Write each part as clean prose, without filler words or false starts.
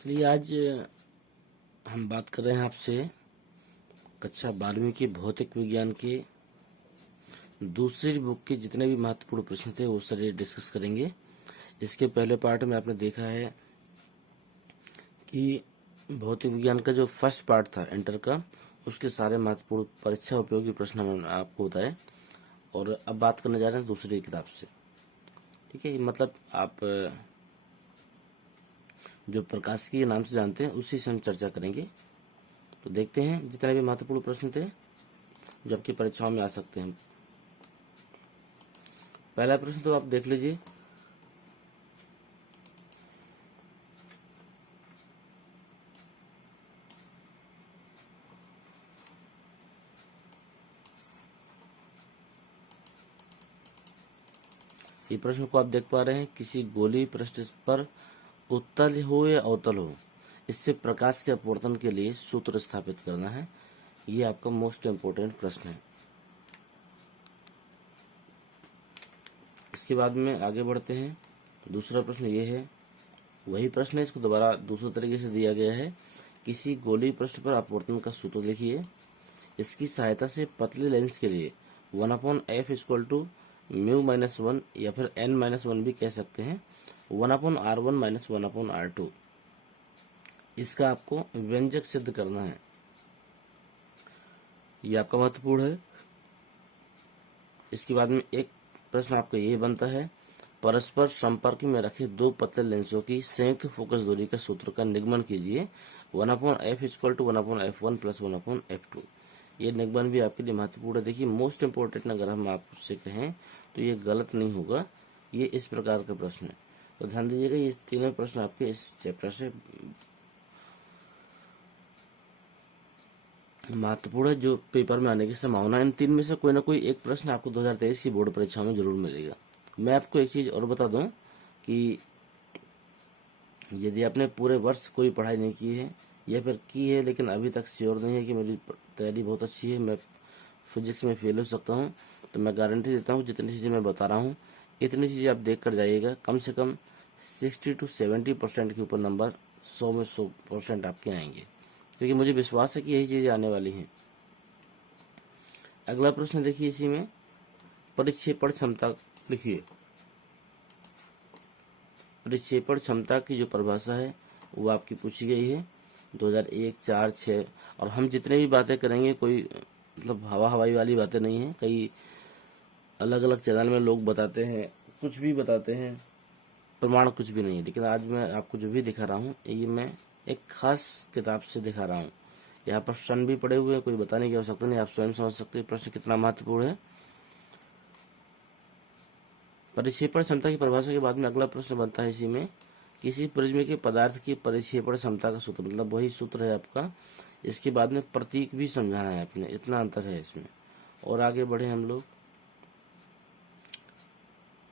चलिए आज हम बात कर रहे हैं आपसे कक्षा 12वीं के भौतिक विज्ञान के दूसरी बुक के जितने भी महत्वपूर्ण प्रश्न थे वो सारे डिस्कस करेंगे। इसके पहले पार्ट में आपने देखा है कि भौतिक विज्ञान का जो फर्स्ट पार्ट था इंटर का, उसके सारे महत्वपूर्ण परीक्षा उपयोगी प्रश्न हमने आपको बताए। और अब बात करने जा रहे हैं दूसरी किताब से। ठीक है, मतलब आप जो प्रकाशिकी के नाम से जानते हैं उसी से हम चर्चा करेंगे। तो देखते हैं जितने भी महत्वपूर्ण प्रश्न थे जो आपकी परीक्षाओं में आ सकते हैं। पहला प्रश्न तो आप देख लीजिए। ये प्रश्न को आप देख पा रहे हैं, किसी गोलीय पृष्ठ पर उत्तल हो या अवतल हो, इससे प्रकाश के अपवर्तन के लिए सूत्र स्थापित करना है। ये आपका मोस्ट इम्पोर्टेंट प्रश्न है। इसके बाद में आगे बढ़ते हैं। दूसरा प्रश्न ये है, वही प्रश्न है, इसको दोबारा दूसरे तरीके से दिया गया है। किसी गोलीय पृष्ठ पर अपवर्तन का सूत्र लिखिए। इसकी सहायता से पतले लेंस के लिए 1/f equal to mu minus 1 या फिर n माइनस 1 भी कह सकते हैं, 1/r1 माइनस 1/r2। इसका आपको व्यंजक सिद्ध करना है। ये आपका महत्वपूर्ण है। इसके बाद में एक प्रश्न आपका ये बनता है, परस्पर संपर्क में रखे दो पतले लेंसों की संयुक्त फोकस दूरी का सूत्र का निगमन कीजिए। 1/f equal to 1/f1 plus 1/f2। ये निगमन भी आपके लिए महत्वपूर्ण है। देखिए, मोस्ट इम्पोर्टेंट अगर हम आपसे कहें तो ये गलत नहीं होगा। ये इस प्रकार का प्रश्न है, तो ध्यान दीजिएगा। ये तीनों प्रश्न आपके इस चैप्टर से महत्वपूर्ण है, जो पेपर में आने की संभावना है। इन तीन में से कोई ना कोई एक प्रश्न आपको 2023 की बोर्ड परीक्षा में जरूर मिलेगा। मैं आपको एक चीज और बता दूं कि यदि आपने पूरे वर्ष कोई पढ़ाई नहीं की है या फिर की है लेकिन अभी तक श्योर नहीं है कि मेरी तैयारी बहुत अच्छी है, मैं फिजिक्स में फेल हो सकता हूँ, तो मैं गारंटी देता हूँ जितनी चीज़ें मैं बता रहा हूँ इतनी चीज़ें आप देख कर जाइएगा। कम से कम 60 to 70% के ऊपर नंबर 100 में 100% आपके आएंगे, क्योंकि मुझे विश्वास है कि यही चीज़ें आने वाली हैं। अगला प्रश्न देखिए, इसी में परिक्षेपण क्षमता लिखिए। परिक्षेपण क्षमता की जो परिभाषा है वो आपकी पूछी गई है 2001, 4, 6। और हम जितने भी बातें करेंगे कोई मतलब हवाई वाली बातें नहीं है। कई अलग अलग चैनल में लोग बताते हैं, कुछ भी बताते हैं, प्रमाण कुछ भी नहीं है। लेकिन आज मैं आपको जो भी दिखा रहा हूँ ये मैं एक खास किताब से दिखा रहा हूँ। यहाँ पर प्रश्न भी पड़े हुए हैं, कोई बताने की आवश्यकता नहीं, आप स्वयं समझ सकते हैं प्रश्न कितना महत्वपूर्ण है। परिक्षेपण क्षमता की परिभाषा के बाद में अगला प्रश्न बनता है इसी में, किसी प्रिज्म के पदार्थ की परिक्षेपण क्षमता का सूत्र, मतलब वही सूत्र है आपका। इसके बाद में प्रतीक भी समझाना है आपने, इतना अंतर है इसमें। और आगे बढ़े हम लोग,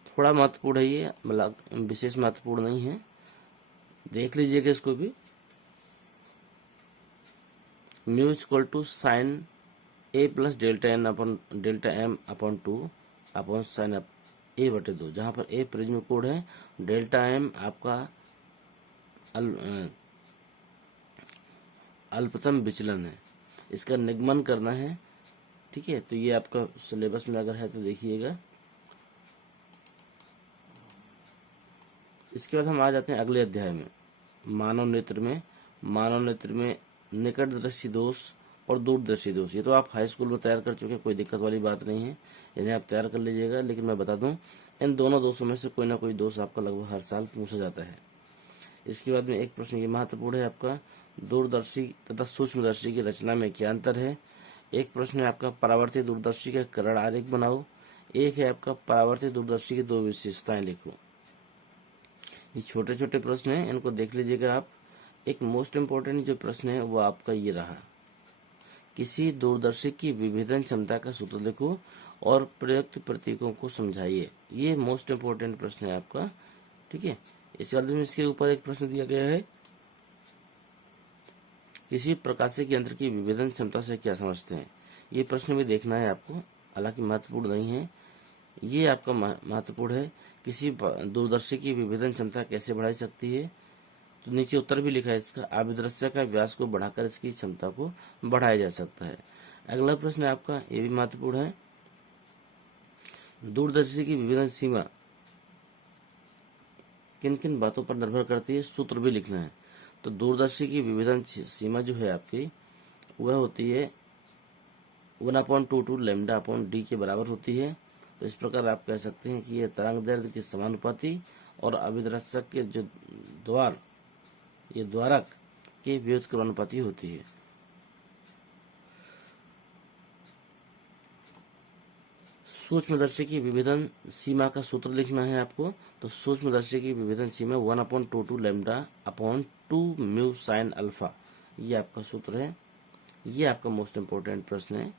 थोड़ा महत्वपूर्ण है ये, मतलब विशेष महत्वपूर्ण नहीं है, देख लीजिएगा इसको भी। Mu equal to sine A plus delta N upon delta M upon 2 upon sine A बटे 2, जहां पर ए प्रिज्म कोड है, डेल्टा एम आपका अल्पतम विचलन है। इसका निगमन करना है। ठीक है, तो ये आपका सिलेबस में अगर है तो देखिएगा। इसके बाद हम आ जाते हैं अगले अध्याय में, मानव नेत्र में निकट दृष्टि दोष और दूरदर्शी दोष। ये तो आप हाई स्कूल में तैयार कर चुके हैं, कोई दिक्कत वाली बात नहीं है, इन्हें आप तैयार कर लीजिएगा। लेकिन मैं बता दूं, इन दोनों दोषों में से कोई ना कोई दोष आपका लगभग हर साल पूछा जाता है। इसके बाद में एक प्रश्न ये महत्वपूर्ण है आपका, दूरदर्शी तथा सूक्ष्मदर्शी की रचना में क्या अंतर है। एक प्रश्न है आपका, परावर्तित दूरदर्शी का कर्ण आरेख बनाओ। एक है आपका, परावर्तित दूरदर्शी की दो विशेषताएं लिखो। ये छोटे छोटे प्रश्न हैं, इनको देख लीजिएगा आप। एक मोस्ट इम्पोर्टेंट जो प्रश्न है वो आपका ये रहा, किसी दूरदर्शी की विभेदन क्षमता का सूत्र लिखो और प्रयुक्त प्रतीकों को समझाइए। ये मोस्ट इम्पोर्टेंट प्रश्न है आपका। ठीक है, इसके ऊपर एक प्रश्न दिया गया है, किसी प्रकाशिक यंत्र की विभेदन क्षमता से क्या समझते हैं। ये प्रश्न भी देखना है आपको, हालांकि महत्वपूर्ण नहीं है। ये आपका महत्वपूर्ण है, किसी दूरदर्शी की विभेदन क्षमता कैसे बढ़ाई सकती है। तो नीचे उत्तर भी लिखा है इसका, आविदृश्य का व्यास को बढ़ाकर इसकी क्षमता को बढ़ाया जा सकता है। अगला प्रश्न है आपका, ये भी महत्वपूर्ण है, दूरदर्शी की विभेदन सीमा किन किन बातों पर निर्भर करती है, सूत्र भी लिखना है। तो दूरदर्शी की विभेदन सीमा जो है आपकी वह होती है 1/22 लैम्डा अपॉन डी के बराबर होती है। तो इस प्रकार आप कह सकते हैं कि यह तरंग दैर्ध्य के समानुपाती और अभिदर्शक के जो द्वारक के व्युत्क्रमानुपाती होती है। सूक्ष्मदर्शी की विभेदन सीमा का सूत्र लिखना है आपको। तो सूक्ष्मदर्शी की विभेदन सीमा 1/22 lambda upon 2 mu sine alpha, ये आपका सूत्र है। ये आपका मोस्ट इम्पोर्टेंट प्रश्न है,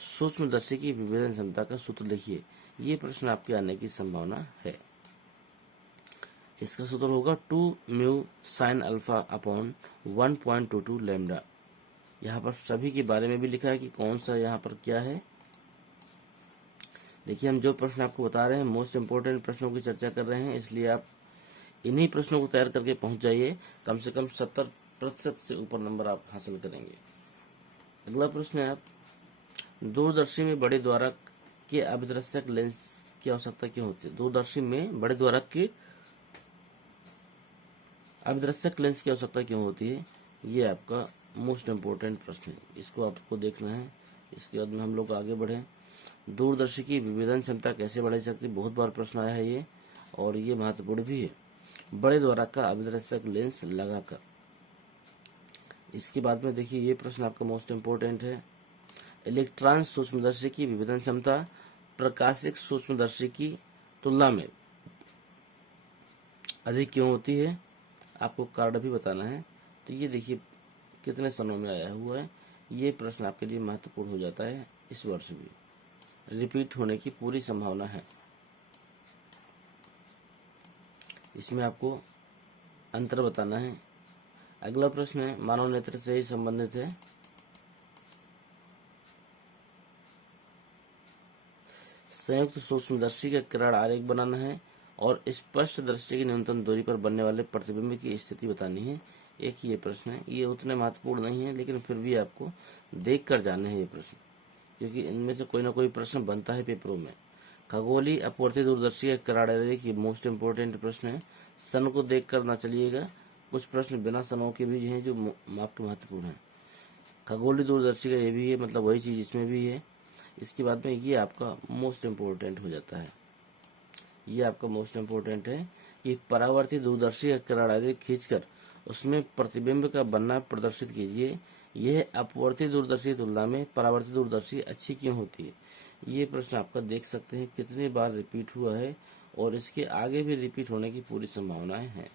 सूक्ष्मदर्शी की विभेदन क्षमता का सूत्र लिखिए। ये प्रश्न आपके आने की संभावना है। इसका सूत्र होगा 2 mu sine alpha upon 1.22 lambda. यहाँ पर सभी के बारे में भी लिखा है कि कौन सा यहाँ पर क्या है। देखिए, हम जो प्रश्न आपको बता रहे हैं मोस्ट इम्पोर्टेंट प्रश्नों की चर्चा कर रहे हैं, इसलिए आप इन्हीं प्रश्नों को तैयार करके पहुंच जाइए। कम से कम 70% से ऊपर नंबर आप हासिल करेंगे। अगला प्रश्न है, आप दूरदर्शी में बड़े द्वारक के अभिदर्शक लेंस की आवश्यकता क्यों होती है? दूरदर्शी में बड़े द्वारक के अभिदर्शक लेंस की आवश्यकता क्यों होती है? ये आपका मोस्ट इम्पोर्टेंट प्रश्न है, इसको आपको देखना है। इसके बाद में हम लोग आगे बढ़े। दूरदर्शी की विभेदन क्षमता कैसे बढ़ाई सकती है? बहुत बार प्रश्न आया है ये, और ये महत्वपूर्ण भी है। बड़े द्वारक का अभिदर्शक लेंस लगाकर। इसके बाद में देखिए, ये प्रश्न आपका मोस्ट इम्पोर्टेंट है। इलेक्ट्रॉन सूक्ष्मदर्शी की विभेदन क्षमता प्रकाशिक सूक्ष्मदर्शी की तुलना में अधिक क्यों होती है? आपको कार्ड भी बताना है। तो ये देखिए कितने सनों में आया हुआ है। ये प्रश्न आपके लिए महत्वपूर्ण हो जाता है, इस वर्ष भी रिपीट होने की पूरी संभावना है। इसमें आपको अंतर बताना है। अगला प्रश्न है, मानव नेत्र से ही संबंधित है। संयुक्त सूक्ष्मदर्शी का किरण आरेख बनाना है और स्पष्ट दृष्टि की न्यूनतम दूरी पर बनने वाले प्रतिबिंब की स्थिति बतानी है। एक ये प्रश्न है, ये उतने महत्वपूर्ण नहीं है, लेकिन फिर भी आपको देख कर जाने हैं ये प्रश्न, क्योंकि इनमें से कोई ना कोई प्रश्न बनता है पेपरों में। खगोलीय अपवर्ती दूरदर्शी का किरण आरेख ये मोस्ट इम्पोर्टेंट प्रश्न है। सन को देख कर ना चलिएगा, कुछ प्रश्न बिना सनों के भी हैं जो आपके महत्वपूर्ण है। खगोलीय दूरदर्शी का ये भी है, मतलब वही चीज इसमें भी है। इसके बाद में ये आपका मोस्ट इम्पोर्टेंट हो जाता है। ये आपका मोस्ट इम्पोर्टेंट है कि परावर्ती दूरदर्शी का किरण आरेख खींचकर उसमें प्रतिबिंब का बनना प्रदर्शित कीजिए। यह अपवर्ती दूरदर्शी की तुलना में परावर्ती दूरदर्शी अच्छी क्यों होती है? ये प्रश्न आपका देख सकते हैं कितनी बार रिपीट हुआ है, और इसके आगे भी रिपीट होने की पूरी संभावनाएं हैं।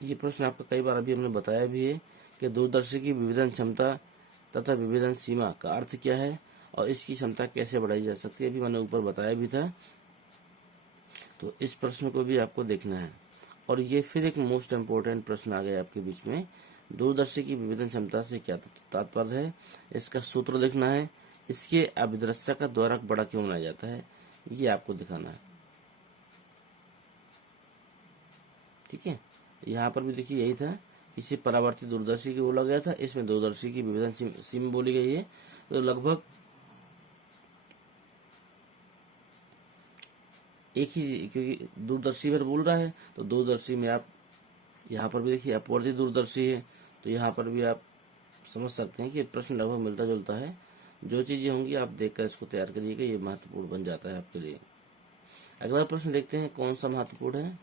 ये प्रश्न आपका कई बार अभी हमने बताया भी है कि दूरदर्शी की विभेदन क्षमता तथा विभेदन सीमा का अर्थ क्या है और इसकी क्षमता कैसे बढ़ाई जा सकती है, अभी मैंने ऊपर बताया भी था। तो इस प्रश्न को भी आपको देखना है। और ये फिर एक मोस्ट इम्पोर्टेंट प्रश्न आ गया आपके बीच में, दूरदर्शी की विभेदन क्षमता से क्या तात्पर्य है, इसका सूत्र लिखना है। इसके अभिदर्शक का द्वारक बड़ा क्यों बनाया जाता है, ये आपको दिखाना है। ठीक है, यहाँ पर भी देखिए यही था, इसी परावर्ती दूरदर्शी की बोला गया था, इसमें दूरदर्शी की विभेदन सीमा बोली गई है। तो लगभग एक ही, क्योंकि दूरदर्शी पर बोल रहा है, तो दूरदर्शी में आप यहाँ पर भी देखिए अपवर्ती दूरदर्शी है, तो यहाँ पर भी आप समझ सकते हैं कि प्रश्न लगभग मिलता जुलता है। जो चीजें होंगी आप देखकर इसको तैयार करिएगा, ये महत्वपूर्ण बन जाता है आपके लिए। अगला प्रश्न देखते हैं कौन सा महत्वपूर्ण है।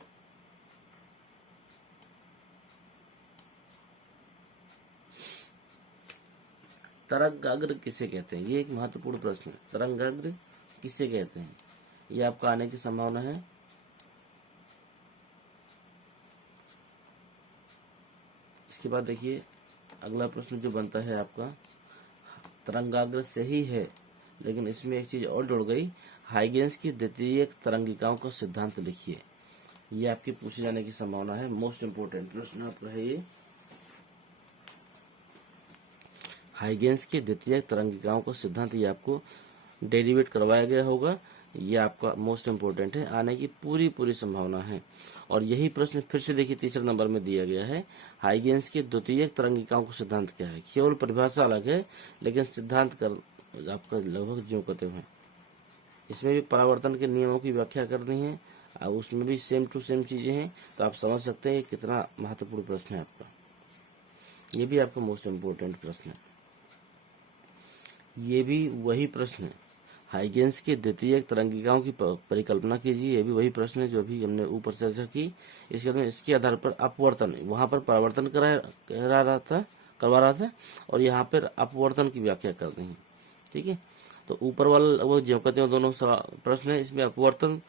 तरंगाग्र किसे कहते हैं? ये एक महत्वपूर्ण प्रश्न है। तरंगाग्र किसे कहते हैं, ये आपका आने की संभावना है। इसके बाद देखिए अगला प्रश्न जो बनता है आपका, तरंगाग्र सही है, लेकिन इसमें एक चीज और जुड़ गई, हाइगेंस की द्वितीय तरंगिकाओं का सिद्धांत लिखिए। ये आपके पूछे जाने की संभावना है। मोस्ट इम्पोर्टेंट प्रश्न आपका है ये। हाइगेंस के द्वितीय तरंगिकाओं का सिद्धांत, ये आपको डेरिवेट करवाया गया होगा। ये आपका मोस्ट इम्पोर्टेंट है, आने की पूरी संभावना है। और यही प्रश्न फिर से देखिए तीसरे नंबर में दिया गया है, हाइगेंस के द्वितीयक तरंगिकाओं का सिद्धांत क्या है। केवल परिभाषा अलग है लेकिन सिद्धांत कर आपका लगभग ज्यों कहते हैं। इसमें भी परावर्तन के नियमों की व्याख्या करनी है, अब उसमें भी सेम टू सेम चीजें हैं, तो आप समझ सकते हैं कितना महत्वपूर्ण प्रश्न है आपका। ये भी आपका मोस्ट इम्पोर्टेंट प्रश्न है। ये भी वही प्रश्न है, हाइगेंस के द्वितीयक तरंगिकाओं की परिकल्पना कीजिए। ये भी वही प्रश्न है जो अभी हमने ऊपर चर्चा की। इसके आधार पर अपवर्तन, वहां पर परावर्तन करवा रहा था और यहाँ पर अपवर्तन की व्याख्या करनी है। ठीक है, तो ऊपर वाला वो जो कहते हैं दोनों प्रश्न है, इसमें अपवर्तन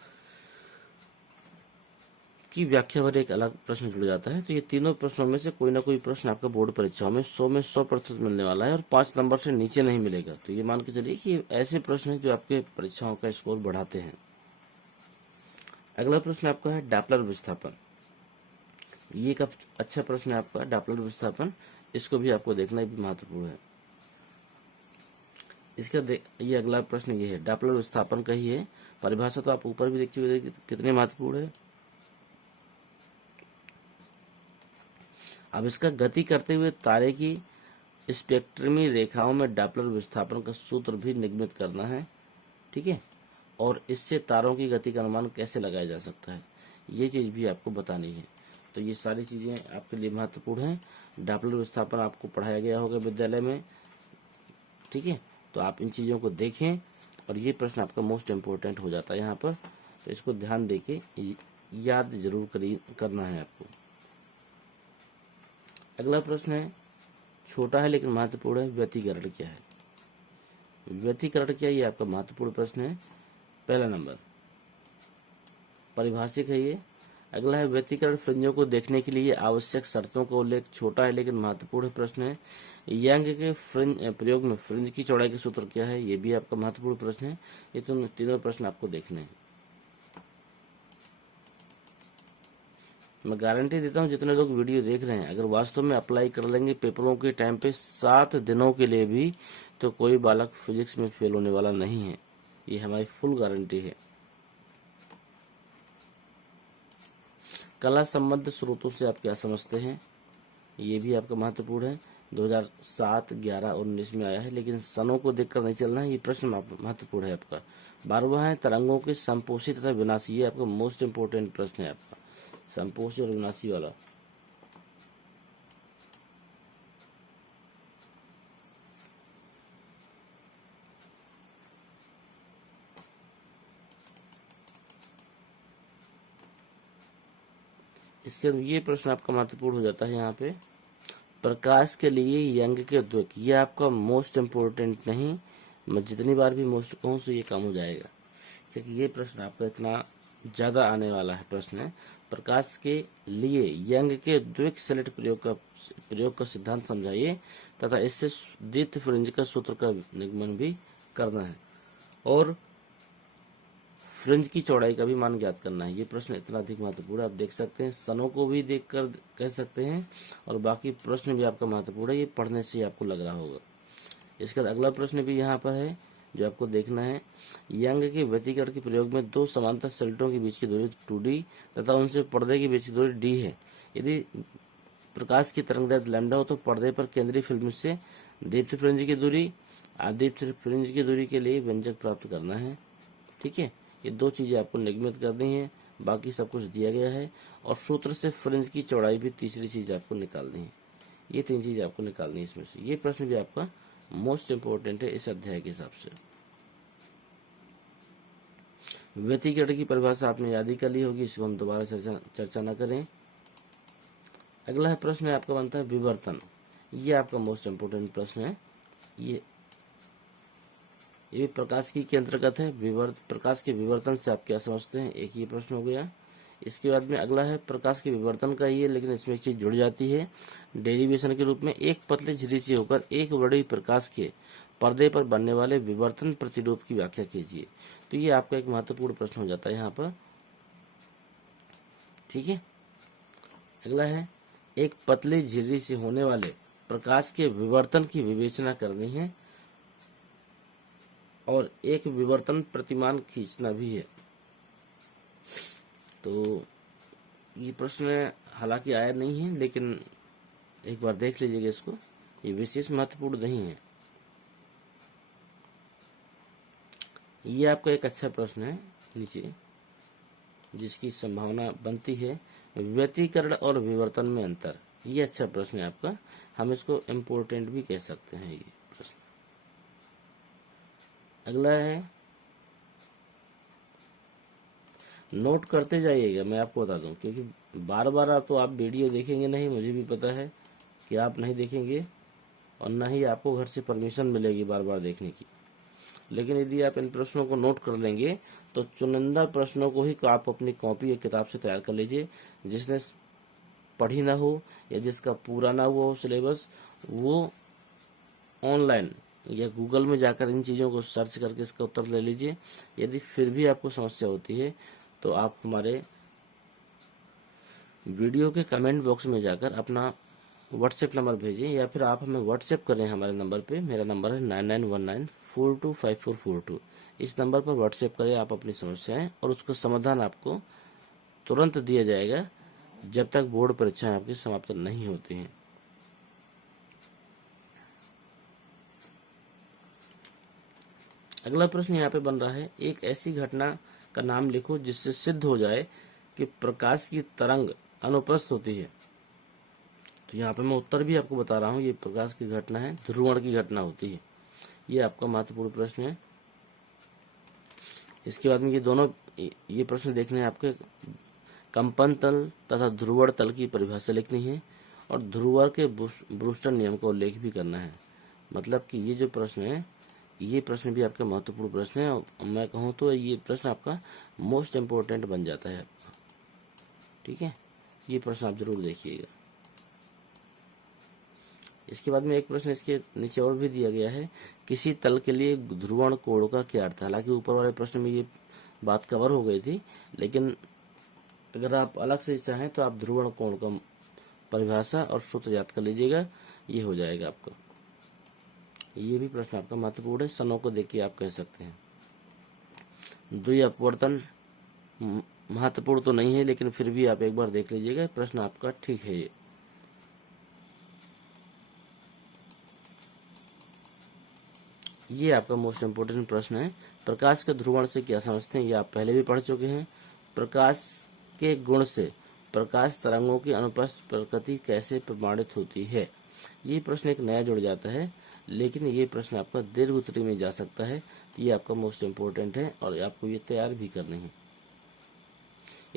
की व्याख्या पर एक अलग प्रश्न जुड़ जाता है। तो ये तीनों प्रश्नों में से कोई ना कोई प्रश्न आपका बोर्ड परीक्षाओं में 100% मिलने वाला है और 5 नंबर से नीचे नहीं मिलेगा। तो ये मान के चलिए कि ऐसे प्रश्न हैं जो आपके परीक्षाओं का स्कोर बढ़ाते हैं। अगला प्रश्न आपका है डॉपलर विस्थापन। ये एक अच्छा प्रश्न है आपका, डॉपलर विस्थापन। इसको भी आपको देखना भी महत्वपूर्ण है। इसका ये अगला प्रश्न ये है, डॉपलर विस्थापन का ही है। परिभाषा तो आप ऊपर भी देख चुके हैं कितने महत्वपूर्ण है। अब इसका गति करते हुए तारे की स्पेक्ट्रमी रेखाओं में डॉपलर विस्थापन का सूत्र भी निगमित करना है। ठीक है, और इससे तारों की गति का अनुमान कैसे लगाया जा सकता है, ये चीज भी आपको बतानी है। तो ये सारी चीजें आपके लिए महत्वपूर्ण हैं। डॉपलर विस्थापन आपको पढ़ाया गया होगा विद्यालय में। ठीक है, तो आप इन चीजों को देखें और ये प्रश्न आपका मोस्ट इम्पोर्टेंट हो जाता है यहाँ पर। तो इसको ध्यान देके याद जरूर करना है आपको। अगला प्रश्न है, छोटा है लेकिन महत्वपूर्ण है, व्यतिकरण क्या है। व्यतिकरण क्या, ये आपका महत्वपूर्ण प्रश्न है। पहला नंबर पारिभाषिक है ये। अगला है, व्यतिकरण फ्रिंजों को देखने के लिए आवश्यक शर्तों का उल्लेख। छोटा है लेकिन महत्वपूर्ण प्रश्न है। यंग के फ्रिंज प्रयोग में फ्रिंज की चौड़ाई के सूत्र क्या है, ये भी आपका महत्वपूर्ण प्रश्न है। ये तीनों प्रश्न आपको देखने हैं। मैं गारंटी देता हूँ जितने लोग वीडियो देख रहे हैं, अगर वास्तव में अप्लाई कर लेंगे पेपरों के टाइम पे 7 दिनों के लिए भी, तो कोई बालक फिजिक्स में फेल होने वाला नहीं है। ये हमारी फुल गारंटी है। कला संबद्ध स्रोतों से आप क्या समझते हैं, ये भी आपका महत्वपूर्ण है। 2007, 11 और 19 में आया है, लेकिन सनों को देखकर नहीं चलना है। ये प्रश्न महत्वपूर्ण है आपका। 12वां है, तरंगों के संपोषी तथा विनाशी। ये आपका मोस्ट इम्पोर्टेंट प्रश्न है आपका, संपोषी और विनाशी वाला। इसके ये प्रश्न आपका महत्वपूर्ण हो जाता है यहाँ पे। प्रकाश के लिए यंग के द्विक, ये आपका मोस्ट इम्पोर्टेंट नहीं, मैं जितनी बार भी मोस्ट कहूँ तो ये कम हो जाएगा, क्योंकि ये प्रश्न आपका इतना ज्यादा आने वाला है प्रश्न है। प्रकाश के लिए यंग के द्विक सेलेट प्रयोग का सिद्धांत समझाइए तथा इससे दीप्त फ्रिंज का सूत्र का निगमन भी करना है और फ्रिंज की चौड़ाई का भी मान ज्ञात करना है। ये प्रश्न इतना अधिक महत्वपूर्ण है, आप देख सकते हैं। सनों को भी देखकर कह सकते हैं और बाकी प्रश्न भी आपका महत्वपूर्ण है। ये पढ़ने से आपको लग रहा होगा। इसके बाद अगला प्रश्न भी यहाँ पर है जो आपको देखना है। यंग के व्यतिकरण के प्रयोग में 2 समांतर सल्टों के बीच की दूरी 2d तथा उनसे पर्दे के बीच की दूरी d है। यदि प्रकाश की तरंगदैर्घ्य लैम्डा हो तो पर्दे पर केंद्रीय फिल्म से दीप्त फ्रिंज की दूरी, अदीप्त फ्रिंज की दूरी के लिए व्यंजक प्राप्त करना है। ठीक है, ये 2 चीजें आपको निगमित करनी है, बाकी सब कुछ दिया गया है। और सूत्र से फ्रिंज की चौड़ाई भी तीसरी चीज आपको निकालनी है। ये 3 चीज आपको निकालनी है इसमें से। ये प्रश्न भी आपका मोस्ट इम्पोर्टेंट है इस अध्याय के हिसाब से। व्यतिकरण की परिभाषा आपने याद ही कर ली होगी, इसको हम दोबारा चर्चा न करें। अगला है प्रश्न है आपका बनता है विवर्तन। ये आपका मोस्ट इम्पोर्टेंट प्रश्न है। ये भी प्रकाश की के अंतर्गत है। प्रकाश के विवर्तन से आप क्या समझते हैं, एक ये प्रश्न हो गया। इसके बाद में अगला है प्रकाश के विवर्तन का ही है, लेकिन इसमें एक चीज जुड़ जाती है डेरिवेशन के रूप में। एक पतली झिल्ली से होकर एक बड़ी प्रकाश के पर्दे पर बनने वाले विवर्तन प्रतिरूप की व्याख्या कीजिए। तो ये आपका एक महत्वपूर्ण प्रश्न हो जाता है यहाँ पर। ठीक है, अगला है एक पतली झिल्ली से होने वाले प्रकाश के विवर्तन की विवेचना करनी है और एक विवर्तन प्रतिमान खींचना भी है। तो ये प्रश्न हालांकि आया नहीं है, लेकिन एक बार देख लीजिएगा इसको, ये विशेष महत्वपूर्ण नहीं है। ये आपका एक अच्छा प्रश्न है नीचे, जिसकी संभावना बनती है व्यतिकरण और विवर्तन में अंतर। ये अच्छा प्रश्न है आपका, हम इसको इम्पोर्टेंट भी कह सकते हैं ये प्रश्न। अगला है, नोट करते जाइएगा, मैं आपको बता दूं, क्योंकि बार बार आप तो आप वीडियो देखेंगे नहीं, मुझे भी पता है कि आप नहीं देखेंगे और ना ही आपको घर से परमिशन मिलेगी बार बार देखने की। लेकिन यदि आप इन प्रश्नों को नोट कर लेंगे तो चुनिंदा प्रश्नों को ही आप अपनी कॉपी या किताब से तैयार कर लीजिए। जिसने पढ़ी ना हो या जिसका पूरा ना हुआ हो सिलेबस, वो ऑनलाइन या गूगल में जाकर इन चीज़ों को सर्च करके इसका उत्तर ले लीजिए। यदि फिर भी आपको समस्या होती है तो आप हमारे वीडियो के कमेंट बॉक्स में जाकर अपना व्हाट्सएप नंबर भेजिए, या फिर आप हमें व्हाट्सएप करें हमारे नंबर पे। मेरा नंबर है 9919425442। इस नंबर पर व्हाट्सएप करें आप अपनी समस्याएं, और उसका समाधान आपको तुरंत दिया जाएगा जब तक बोर्ड परीक्षाएं आपकी समाप्त नहीं होती हैं। अगला प्रश्न यहाँ पे बन रहा है, एक ऐसी घटना का नाम लिखो जिससे सिद्ध हो जाए कि प्रकाश की तरंग अनुप्रस्थ होती है। तो यहाँ पे मैं उत्तर भी आपको बता रहा हूँ, ये प्रकाश की घटना है, ध्रुवण की घटना होती है। ये आपका महत्वपूर्ण प्रश्न है। इसके बाद में ये प्रश्न देखने हैं आपके, कंपन तल तथा ध्रुवण तल की परिभाषा लिखनी है और ध्रुवण के ब्रूस्टर नियम का उल्लेख भी करना है। मतलब कि ये जो प्रश्न है, ये प्रश्न भी आपका महत्वपूर्ण प्रश्न है, और मैं कहूँ तो ये प्रश्न आपका मोस्ट इम्पोर्टेंट बन जाता है आपका। ठीक है, ये प्रश्न आप जरूर देखिएगा। इसके बाद में एक प्रश्न इसके नीचे और भी दिया गया है, किसी तल के लिए ध्रुवण कोण का क्या अर्थ है। हालांकि ऊपर वाले प्रश्न में ये बात कवर हो गई थी, लेकिन अगर आप अलग से चाहें तो आप ध्रुवण कोण का परिभाषा और सूत्र याद कर लीजिएगा, ये हो जाएगा आपका। ये भी प्रश्न आपका महत्वपूर्ण है, सनों को देख के आप कह सकते हैं। द्वि अपवर्तन महत्वपूर्ण तो नहीं है, लेकिन फिर भी आप एक बार देख लीजिएगा, प्रश्न आपका ठीक है। ये आपका मोस्ट इम्पोर्टेंट प्रश्न है, प्रकाश के ध्रुवण से क्या समझते हैं। ये आप पहले भी पढ़ चुके हैं। प्रकाश के गुण से प्रकाश तरंगों की अनुप्रस्थ प्रकृति कैसे प्रमाणित होती है। ये प्रश्न एक नया जुड़ जाता है, लेकिन ये प्रश्न आपका दीर्घ उत्तरी में जा सकता है। तो ये आपका मोस्ट इम्पोर्टेंट है और आपको ये तैयार भी करने हैं।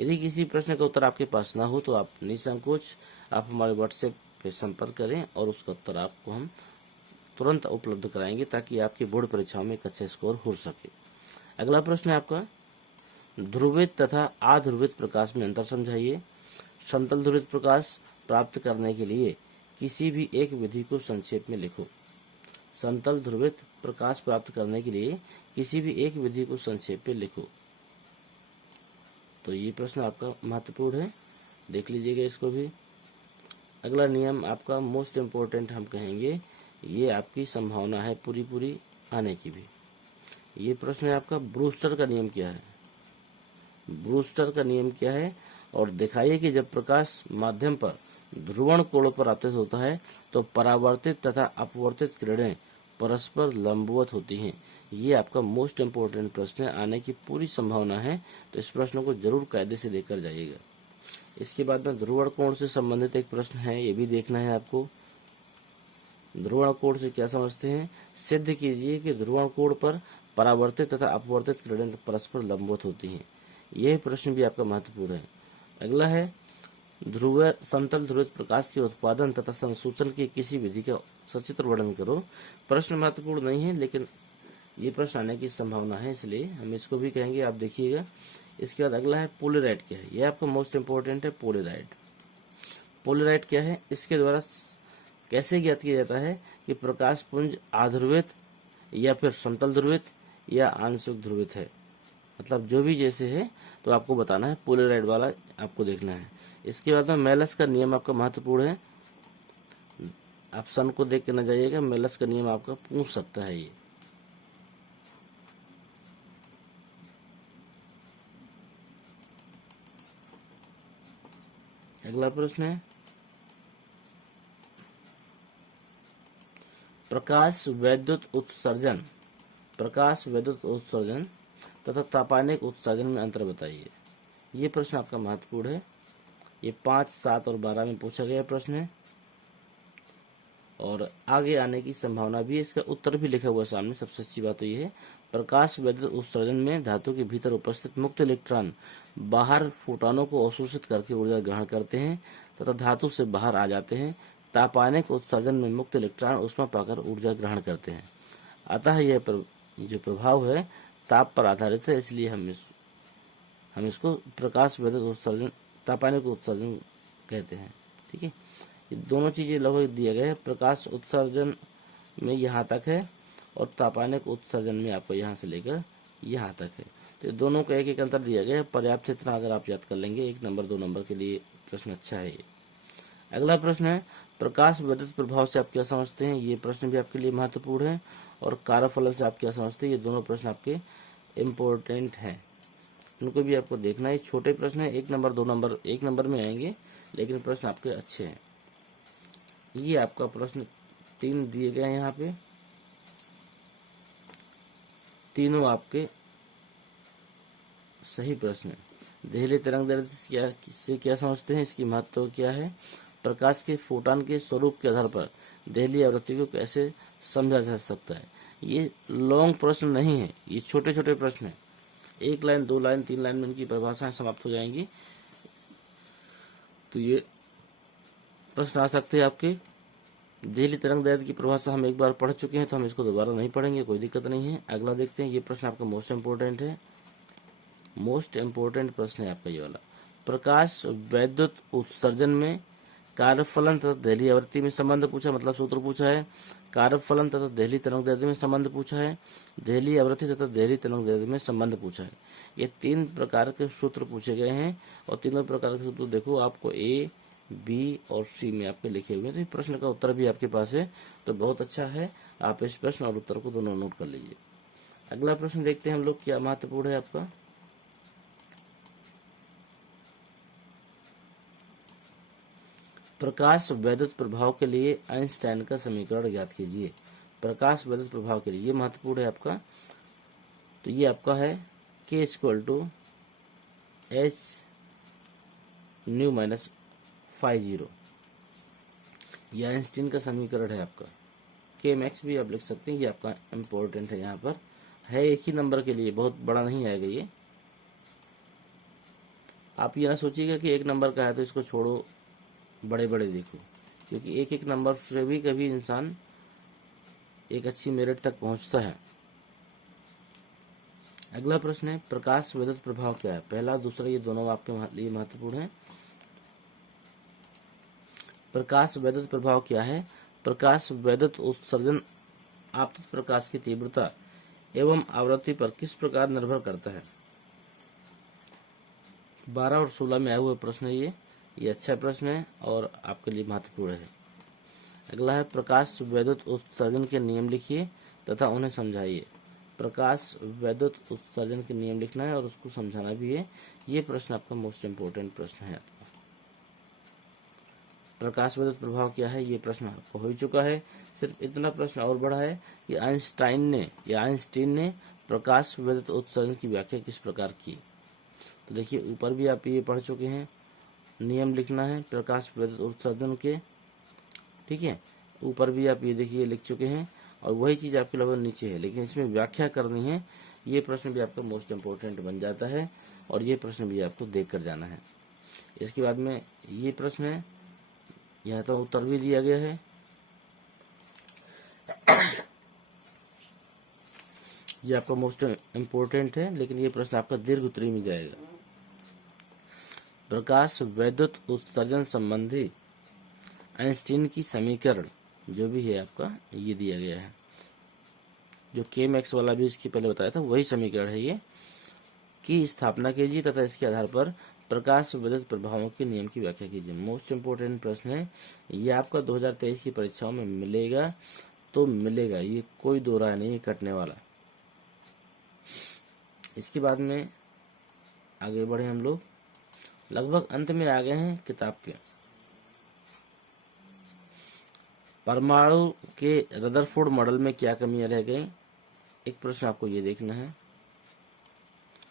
यदि किसी प्रश्न का उत्तर आपके पास ना हो तो आप निसंकोच आप हमारे व्हाट्सएप पे संपर्क करें और उसका उत्तर आपको हम तुरंत उपलब्ध कराएंगे, ताकि आपकी बोर्ड परीक्षाओं में एक अच्छा स्कोर हो सके। अगला प्रश्न है आपका, ध्रुवित तथा अध्रुवित प्रकाश में अंतर समझाइए। समतल ध्रुवित प्रकाश प्राप्त करने के लिए किसी भी एक विधि को संक्षेप में लिखो। समतल ध्रुवित प्रकाश प्राप्त करने के लिए किसी भी एक विधि को संक्षेप में लिखो। तो ये प्रश्न आपका महत्वपूर्ण है, देख लीजिएगा इसको भी। अगला नियम आपका मोस्ट इम्पोर्टेंट हम कहेंगे, ये आपकी संभावना है पूरी आने की भी। ये प्रश्न है आपका, ब्रूस्टर का नियम क्या है। ब्रूस्टर का नियम क्या है, और दिखाइए कि जब प्रकाश माध्यम पर ध्रुवण कोण पर आपतित होता है तो परावर्तित तथा अपवर्तित किरणें परस्पर लंबवत होती हैं। ये आपका मोस्ट इम्पोर्टेंट प्रश्न है, आने की पूरी संभावना है, तो इस प्रश्न को जरूर कायदे से देकर जाइएगा। इसके बाद में ध्रुवण कोण से संबंधित एक प्रश्न है, ये भी देखना है आपको। ध्रुवण कोण से क्या समझते हैं, सिद्ध कीजिए कि ध्रुवण कोण पर परावर्तित तथा अपवर्तित किरणें परस्पर लंबवत होती हैं। यह प्रश्न भी आपका महत्वपूर्ण है। अगला है, ध्रुव समतल ध्रुवित प्रकाश के उत्पादन तथा संसूचन की किसी विधि का सचित्र वर्णन करो। प्रश्न महत्वपूर्ण नहीं है, लेकिन ये प्रश्न आने की संभावना है, इसलिए हम इसको भी कहेंगे, आप देखिएगा। इसके बाद अगला है, पोलेराइट क्या है। यह आपका मोस्ट इंपोर्टेंट है, पोलेराइट। पोलेराइट क्या है, इसके द्वारा कैसे ज्ञात किया जाता है कि प्रकाश पुंज अध्रुवित या फिर समतल ध्रुवित या आंशिक ध्रुवित है। मतलब जो भी जैसे है तो आपको बताना है, पोलेराइट वाला आपको देखना है। इसके बाद में मेलस का नियम आपका महत्वपूर्ण है, आप सन को देख के न जाइएगा, मेलस का नियम आपका पूछ सकता है ये। अगला प्रश्न है प्रकाश विद्युत उत्सर्जन तथा तापानिक उत्सर्जन में अंतर बताइए। ये प्रश्न आपका महत्वपूर्ण है। ये 5, 7 और 12 में पूछा गया प्रश्न है और आगे आने की संभावना भी है। इसका उत्तर भी लिखा हुआ सामने। सबसे अच्छी बात तो ये है प्रकाश विद्युत उत्सर्जन में धातु के भीतर उपस्थित मुक्त इलेक्ट्रॉन बाहर फोटोनों को अवशोषित करके ऊर्जा ग्रहण करते हैं तथा धातु से बाहर आ जाते हैं। तापानिक उत्सर्जन में मुक्त इलेक्ट्रॉन ऊष्मा पाकर ऊर्जा ग्रहण करते हैं। अतः यह जो प्रभाव है ताप पर आधारित है, इसलिए हम इसको प्रकाश विद्युत उत्सर्जन तापानिक उत्सर्जन कहते हैं। ठीक है, ये दोनों चीजें लगभग दिया गया है। प्रकाश उत्सर्जन में यहाँ तक है और तापानिक उत्सर्जन में आपको यहाँ से लेकर यहाँ तक है। तो दोनों का एक एक अंतर दिया गया है। पर्याप्त इतना अगर आप याद कर लेंगे 1 नंबर 2 नंबर के लिए प्रश्न अच्छा है ये। अगला प्रश्न है प्रकाश विद्युत प्रभाव से आप क्या समझते हैं। ये प्रश्न भी आपके लिए महत्वपूर्ण है। और कार्यफलन से आप क्या समझते हैं। ये दोनों प्रश्न आपके इम्पोर्टेंट हैं, इनको भी आपको देखना है। छोटे प्रश्न है 1 नंबर 2 नंबर 1 नंबर में आएंगे, लेकिन प्रश्न आपके अच्छे हैं। ये आपका प्रश्न 3 दिए गए हैं यहाँ पे, तीनों आपके सही प्रश्न है। देहली तरंग दैर्ध्य से क्या समझते हैं, इसकी महत्व क्या है। प्रकाश के फोटॉन के स्वरूप के आधार पर देहली आवृत्ति को कैसे समझा जा सकता है। ये लॉन्ग प्रश्न नहीं है, ये छोटे छोटे प्रश्न है। 1 लाइन 2 लाइन 3 लाइन में इनकी परिभाषाएं समाप्त हो जाएंगी। तो ये प्रश्न आ सकते हैं आपके। देहली तरंग दैर्ध्य की परिभाषा हम एक बार पढ़ चुके हैं, तो हम इसको दोबारा नहीं पढ़ेंगे, कोई दिक्कत नहीं है। अगला देखते हैं। ये प्रश्न आपका मोस्ट इम्पोर्टेंट है, मोस्ट इम्पोर्टेंट प्रश्न है आपका ये वाला। प्रकाश विद्युत उत्सर्जन में कार्यफलन तथा देहली आवृत्ति में संबंध पूछा, मतलब सूत्र पूछा है। कार्यफलन तथा देहली तरंग दैर्ध्य में संबंध पूछा है। देहली आवृत्ति तथा देहली तरंग दैर्ध्य में संबंध पूछा है। ये 3 प्रकार के सूत्र पूछे गए हैं और तीनों प्रकार के सूत्र देखो आपको A, B और C में आपके लिखे हुए हैं। तो इस प्रश्न का उत्तर भी आपके पास है, तो बहुत अच्छा है। आप इस प्रश्न और उत्तर को दोनों नोट कर लीजिए। अगला प्रश्न देखते हैं हम लोग, क्या महत्वपूर्ण है आपका। प्रकाश विद्युत प्रभाव के लिए आइंस्टाइन का समीकरण ज्ञात कीजिए। प्रकाश विद्युत प्रभाव के लिए ये महत्वपूर्ण है आपका। तो ये आपका है K = H न्यू -50। ये आइंस्टाइन का समीकरण है आपका। K मैक्स भी आप लिख सकते हैं, ये आपका इम्पोर्टेंट है। यहाँ पर है 1 ही नंबर के लिए, बहुत बड़ा नहीं आएगा ये। आप ये ना सोचिएगा कि 1 नंबर का है तो इसको छोड़ो, बड़े बड़े देखो, क्योंकि 1 नंबर से भी कभी इंसान एक अच्छी मेरिट तक पहुंचता है। अगला प्रश्न है प्रकाश विद्युत प्रभाव क्या है। पहला दूसरा ये दोनों आपके लिए महत्वपूर्ण है। प्रकाश विद्युत प्रभाव क्या है। प्रकाश विद्युत उत्सर्जन आपतित प्रकाश की तीव्रता एवं आवृत्ति पर किस प्रकार निर्भर करता है। 12 और 16 में आया हुआ प्रश्न है ये अच्छा प्रश्न है और आपके लिए महत्वपूर्ण है। अगला है प्रकाश विद्युत उत्सर्जन के नियम लिखिए तथा उन्हें समझाइए। प्रकाश विद्युत उत्सर्जन के नियम लिखना है और उसको समझाना भी है। ये प्रश्न आपका मोस्ट इम्पोर्टेंट प्रश्न है। प्रकाश विद्युत प्रभाव क्या है, ये प्रश्न आपको हो चुका है। सिर्फ इतना प्रश्न और बड़ा है कि आइंस्टाइन ने प्रकाश विद्युत उत्सर्जन की व्याख्या किस प्रकार की। तो देखिए ऊपर भी आप ये पढ़ चुके हैं। नियम लिखना है प्रकाश विद्युत उत्सर्जन के, ठीक है। ऊपर भी आप ये देखिए लिख चुके हैं और वही चीज आपके लगभग नीचे है, लेकिन इसमें व्याख्या करनी है। ये प्रश्न भी आपका मोस्ट इम्पोर्टेंट बन जाता है और ये प्रश्न भी आपको देख कर जाना है। इसके बाद में ये प्रश्न है, यहाँ तो उत्तर भी दिया गया है। ये आपका मोस्ट इम्पोर्टेंट है, लेकिन ये प्रश्न आपका दीर्घ उत्तरी में जाएगा। प्रकाश विद्युत उत्सर्जन संबंधी आइंस्टीन की समीकरण जो भी है आपका ये दिया गया है। जो K मैक्स वाला भी इसकी पहले बताया था वही समीकरण है ये, की स्थापना कीजिए तथा इसके आधार पर प्रकाश विद्युत प्रभावों के नियम की व्याख्या कीजिए। मोस्ट इम्पोर्टेंट प्रश्न है ये आपका 2023 की परीक्षाओं में मिलेगा तो मिलेगा, ये कोई दो राय नहीं कटने वाला। इसके बाद में आगे बढ़े हम लोग। लगभग अंत में आ गए हैं किताब के। परमाणु के रदरफोर्ड मॉडल में क्या कमियां रह गई, एक प्रश्न आपको ये देखना है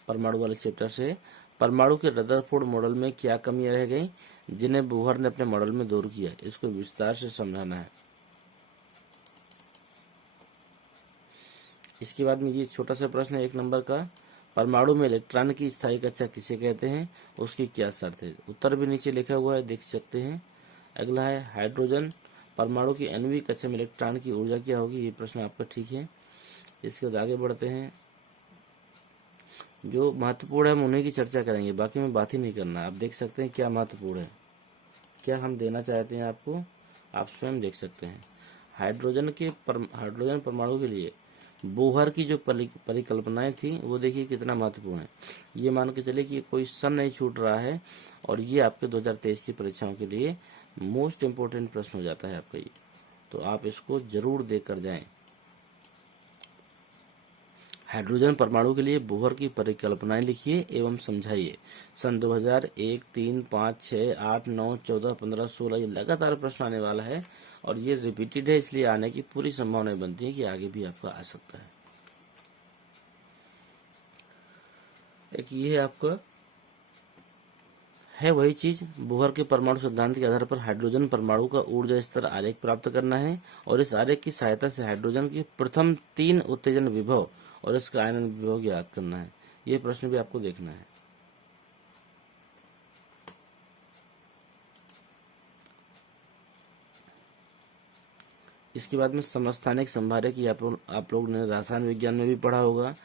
परमाणु वाले चैप्टर से। परमाणु के रदरफोर्ड मॉडल में क्या कमियां रह गई जिन्हें बोहर ने अपने मॉडल में दूर किया, इसको विस्तार से समझाना है। इसके बाद में ये छोटा सा प्रश्न है 1 नंबर का, परमाणु में इलेक्ट्रॉन की स्थायी कक्षा किसे कहते हैं, उसकी क्या शर्त है। उत्तर भी नीचे लिखा हुआ है, देख सकते हैं। अगला है हाइड्रोजन, परमाणु की आणविक कक्षा में इलेक्ट्रॉन की ऊर्जा क्या होगी, ये प्रश्न आपका ठीक है। इसके बाद आगे बढ़ते हैं, जो महत्वपूर्ण है हम उन्हीं की चर्चा करेंगे, बाकी में बात ही नहीं करना। आप देख सकते हैं क्या महत्वपूर्ण है, क्या हम देना चाहते हैं आपको, आप स्वयं देख सकते हैं। हाइड्रोजन परमाणु के लिए बोहर की जो परिकल्पनाएं थी वो देखिए कितना महत्वपूर्ण है। ये मान के चले कि कोई सन नहीं छूट रहा है और ये आपके 2023 की परीक्षाओं के लिए मोस्ट इम्पोर्टेंट प्रश्न हो जाता है आपका ये, तो आप इसको जरूर देकर जाएं। हाइड्रोजन परमाणु के लिए बोहर की परिकल्पनाएं लिखिए एवं समझाइए। सन 2001, 3, 5, 6, 8, 9, 14, 15, 16 ये लगातार प्रश्न आने वाला है और ये रिपीटेड है, इसलिए आने की पूरी संभावना बनती है कि आगे भी आपका आ सकता है। एक ये है आपका है वही चीज, बोहर के परमाणु सिद्धांत के आधार पर हाइड्रोजन परमाणु का ऊर्जा स्तर आरेख प्राप्त करना है और इस आरेख की सहायता से हाइड्रोजन की प्रथम 3 उत्तेजन विभव और इसका आयनन विभव याद करना है। ये प्रश्न भी आपको देखना है। इसके बाद में समस्थानिक संभार्य की आप लोग ने रसायन विज्ञान में भी पढ़ा होगा,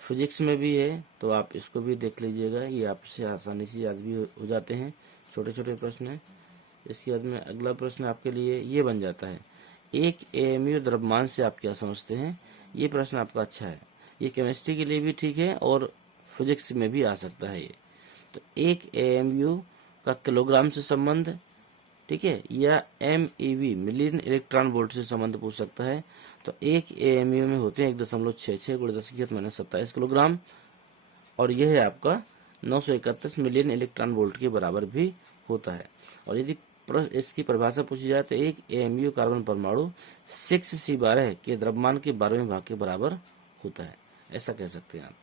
फिजिक्स में भी है, तो आप इसको भी देख लीजिएगा, ये आपसे आसानी से याद भी हो जाते हैं, छोटे छोटे प्रश्न हैं। इसके बाद में अगला प्रश्न आपके लिए ये बन जाता है, एक एएमयू द्रव्यमान से आप क्या समझते हैं। ये प्रश्न आपका अच्छा है, ये केमिस्ट्री के लिए भी ठीक है और फिजिक्स में भी आ सकता है ये। तो एक एएमयू का किलोग्राम से संबंध, ठीक है, या MeV मिलियन इलेक्ट्रॉन वोल्ट से संबंध पूछ सकता है। तो एक एएमयू में होते हैं 1.66 × 10⁻27 किलोग्राम और यह है आपका 931 मिलियन इलेक्ट्रॉन वोल्ट के बराबर भी होता है। और यदि इसकी परिभाषा पूछी जाए तो एक एएमयू कार्बन परमाणु 6C12 के द्रव्यमान के 12वें भाग के बराबर होता है, ऐसा कह सकते हैं आप।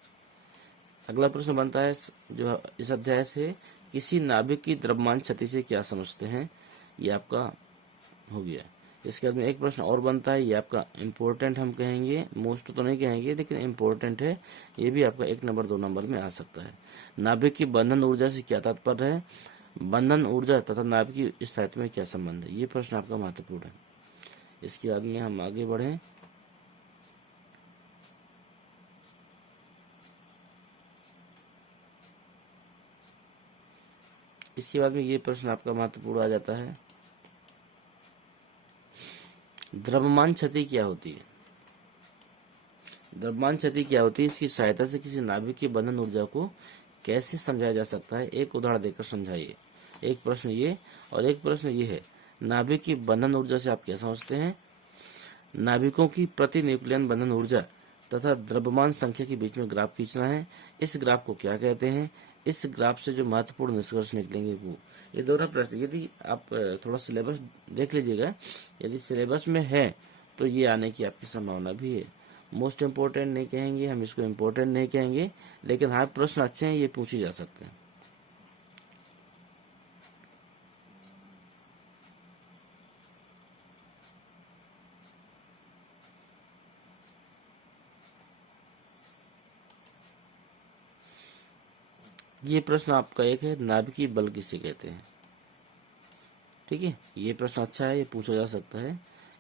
अगला प्रश्न बनता है जो इस अध्याय से, किसी नाभिक की द्रव्यमान क्षति से क्या समझते हैं, ये आपका हो गया। इसके बाद में एक प्रश्न और बनता है, ये आपका इम्पोर्टेंट हम कहेंगे, मोस्ट तो नहीं कहेंगे लेकिन इम्पोर्टेंट है, ये भी आपका 1 नंबर 2 नंबर में आ सकता है। नाभिक की बंधन ऊर्जा से क्या तात्पर्य है, बंधन ऊर्जा तथा नाभिक की स्थायित्व में क्या संबंध है, ये प्रश्न आपका महत्वपूर्ण है। इसके बाद में हम आगे बढ़े, इसके बाद में ये प्रश्न आपका महत्वपूर्ण आ जाता है, द्रव्यमान क्षति क्या होती है। द्रव्यमान क्षति क्या होती है, इसकी सहायता से किसी नाभिक की बंधन ऊर्जा को कैसे समझाया जा सकता है, एक उदाहरण देकर समझाइए। एक प्रश्न ये और एक प्रश्न ये है, नाभिक की बंधन ऊर्जा से आप क्या समझते हैं। नाभिकों की प्रति न्यूक्लियन बंधन ऊर्जा तथा द्रव्यमान संख्या के बीच में ग्राफ खींचना है, इस ग्राफ को क्या कहते हैं, इस ग्राफ से जो महत्वपूर्ण निष्कर्ष निकलेंगे वो, ये दोनों प्रश्न यदि आप थोड़ा सिलेबस देख लीजिएगा, यदि सिलेबस में है तो ये आने की आपकी संभावना भी है। मोस्ट इम्पोर्टेंट नहीं कहेंगे हम इसको, इम्पोर्टेंट नहीं कहेंगे, लेकिन हाँ प्रश्न अच्छे हैं, ये पूछे जा सकते हैं। ये प्रश्न आपका एक है, नाभिकीय बल किसे कहते हैं, ठीक है, ये प्रश्न अच्छा है, ये पूछा जा सकता है,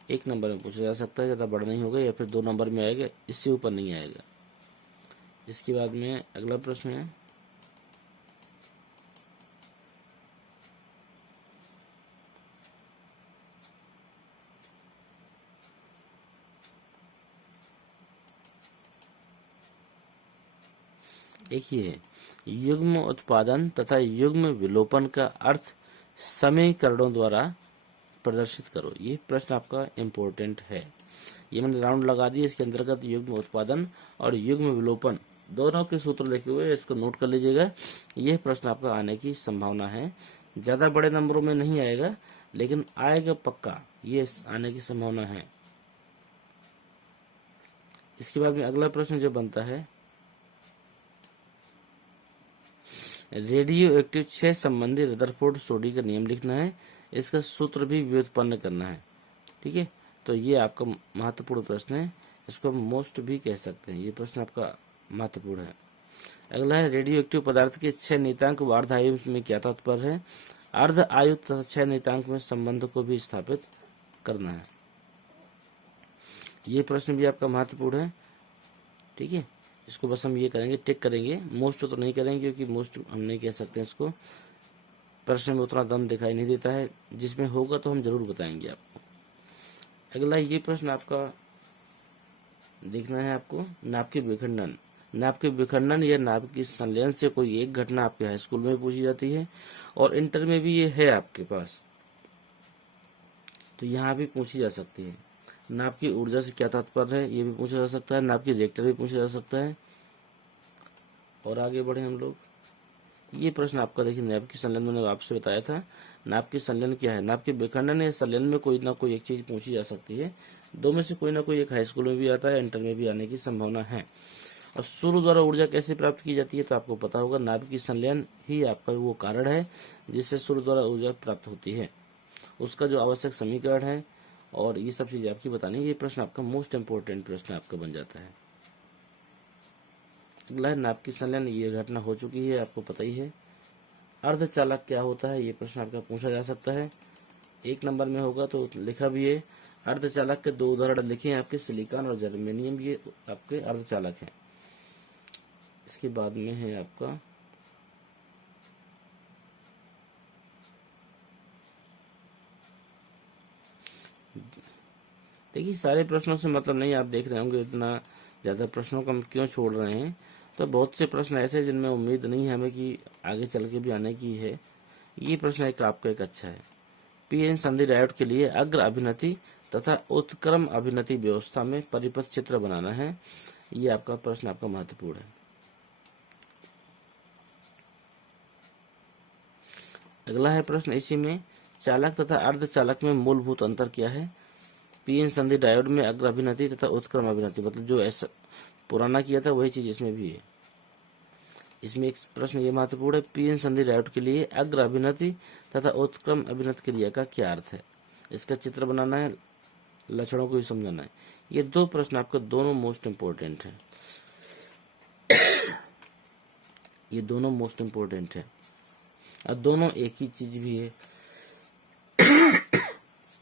1 नंबर में पूछा जा सकता है, ज़्यादा बड़ा नहीं होगा या फिर 2 नंबर में आएगा, इससे ऊपर नहीं आएगा। इसके बाद में अगला प्रश्न है, एक ये है, युग्म उत्पादन तथा युग्म विलोपन का अर्थ समीकरणों द्वारा प्रदर्शित करो। ये प्रश्न आपका इम्पोर्टेंट है, ये मैंने राउंड लगा दिया। इसके अंतर्गत युग्म उत्पादन और युग्म विलोपन दोनों के सूत्र लिखे हुए, इसको नोट कर लीजिएगा। यह प्रश्न आपका आने की संभावना है, ज्यादा बड़े नंबरों में नहीं आएगा लेकिन आएगा पक्का, ये आने की संभावना है। इसके बाद में अगला प्रश्न जो बनता है, रेडियो एक्टिव 6 संबंधी रदरफोर्ड सोडी का नियम लिखना है, इसका सूत्र भी व्युत्पन्न करना है। ठीक है, तो ये आपका महत्वपूर्ण प्रश्न है, इसको हम मोस्ट भी कह सकते हैं, ये प्रश्न आपका महत्वपूर्ण है। अगला है, रेडियो एक्टिव पदार्थ के 6 नियतांक व अर्ध आयु में क्या तात्पर्य है? अर्ध आयु तथा 6 नियतांक में संबंध को भी स्थापित करना है। ये प्रश्न भी आपका महत्वपूर्ण है। ठीक है, इसको बस हम ये करेंगे, टिक करेंगे, मोस्ट तो नहीं करेंगे क्योंकि मोस्ट हम नहीं कह सकते, इसको प्रश्न में उतना दम दिखाई नहीं देता है, जिसमें होगा तो हम जरूर बताएंगे आपको। अगला ये प्रश्न आपका देखना है आपको, नाभ के विखंडन। नाभ के विखंडन या नाभ की संलयन से कोई एक घटना आपके हाई स्कूल में पूछी जाती है और इंटर में भी ये है आपके पास, तो यहाँ भी पूछी जा सकती है। नाभ की ऊर्जा से क्या तात्पर्य है, ये भी पूछा जा सकता है। नाभ की रिएक्टर भी पूछा जा सकता है। और आगे बढ़े हम लोग, ये प्रश्न आपका देखिए, नाभ की संलयन मैंने आपसे बताया था, नाभ की संलयन क्या है? नाभ के विखंडन या संलयन में कोई ना कोई एक चीज पूछी जा सकती है, दो में से कोई ना कोई एक हाई स्कूल में भी आता है, इंटर में भी आने की संभावना है। और सूर्य द्वारा ऊर्जा कैसे प्राप्त की जाती है, तो आपको पता होगा, नाभ की संलयन ही आपका वो कारण है जिससे सूर्य द्वारा ऊर्जा प्राप्त होती है, उसका जो आवश्यक समीकरण है और ये सब चीजें आपकी बतानी। ये प्रश्न आपका मोस्ट इंपोर्टेंट प्रश्न आपका बन जाता है। अगला है, नाभ की संलयन, ये घटना हो चुकी है, आपको पता ही है। अर्धचालक क्या होता है, ये प्रश्न आपका पूछा जा सकता है, 1 नंबर में होगा तो लिखा भी है। अर्धचालक के 2 उदाहरण लिखे हैं आपके, सिलिकॉन और जर्मेनियम, ये आपके अर्धचालक हैं। इसके बाद में है आपका देखिए, सारे प्रश्नों से मतलब नहीं, आप देख रहे होंगे इतना ज्यादा प्रश्नों को हम क्यों छोड़ रहे हैं, तो बहुत से प्रश्न ऐसे हैं जिनमें उम्मीद नहीं है हमें कि आगे चल के भी आने की है। ये प्रश्न एक आपका एक अच्छा है, पीएन संधि डायोड के लिए अग्र अभिनति तथा उत्क्रम अभिनति व्यवस्था में परिपथ चित्र बनाना है। ये आपका प्रश्न आपका महत्वपूर्ण है। अगला है प्रश्न इसी में, चालक तथा अर्धचालक में मूलभूत अंतर क्या है? पीएन संधि डायोड में अग्र अभिनति तथा उत्क्रम अभिनति, मतलब जो ऐसा पुराना किया था वही चीज इसमें भी है। इसमें एक प्रश्न ये महत्वपूर्ण है, पीएन संधि डायोड के लिए अग्र अभिनति तथा उत्क्रम अभिनति क्रिया का क्या अर्थ है? इसका चित्र बनाना है, लक्षणों को भी समझाना है। ये 2 प्रश्न आपके दोनों मोस्ट इम्पोर्टेंट है, ये दोनों मोस्ट इम्पोर्टेंट है और दोनों एक ही चीज भी है,